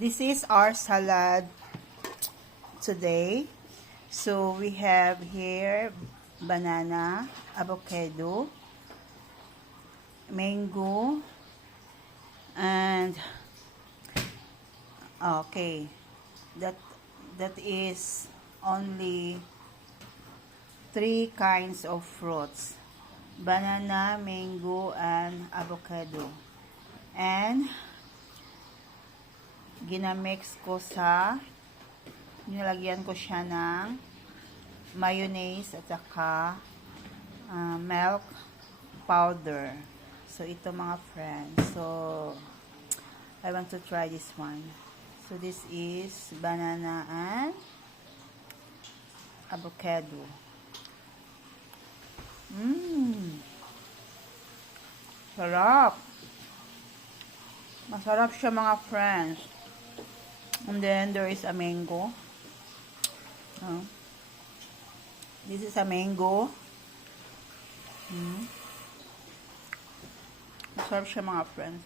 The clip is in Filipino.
This is our salad today. So we have here banana, avocado, mango, and okay, that is only 3 kinds of fruits: banana, mango, and avocado. And ginamix ko nilagyan ko siya ng mayonnaise at saka milk powder. So ito mga friends. So I want to try this one. So this is banana and avocado. Sarap. Masarap siya mga friends. And then there is a mango. This is a mango. Masarap siya mga friends.